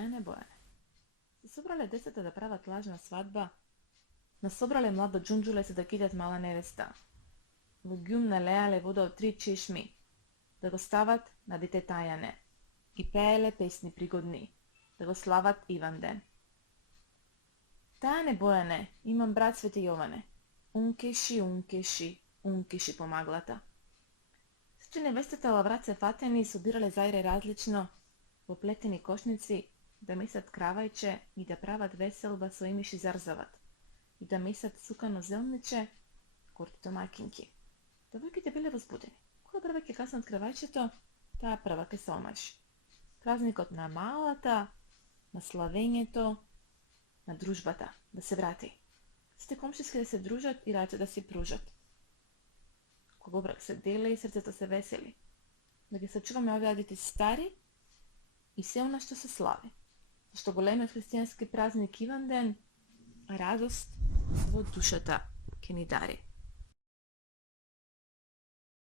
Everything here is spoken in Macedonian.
Тајане Бојане. Се собрале децата да прават лажна свадба, насобрале младо џунџуле се да кидат мала невеста. Луѓум налеале вода од 3 чешми, да го стават на дете Тајане и пееле песни пригодни, да го слават Иванден. Тајане Бојане, имам брат Свети Јоване, ункеши, ункеши, ункеши по маглата. Сите невестата лавраце фатени собирале зајре различно, во плетени кошници, да месат кравајче и да прават веселба со имиши зарзават, и да месат сукано зелниче, корти домакинки. Девојките биле возбудени. Која прва ќе каснат кравајчето, таа прва ќе се омажи. Празникот на малата, на славењето, на дружбата, да се врати. Сите комшиски да се дружат и раце да си пружат. Кога брак се деле и срцето се весели. Да ги сачуваме овие адите стари и се она што се слави. Зашто големиот христијански празник Иванден, радост во душата ќе ни дари.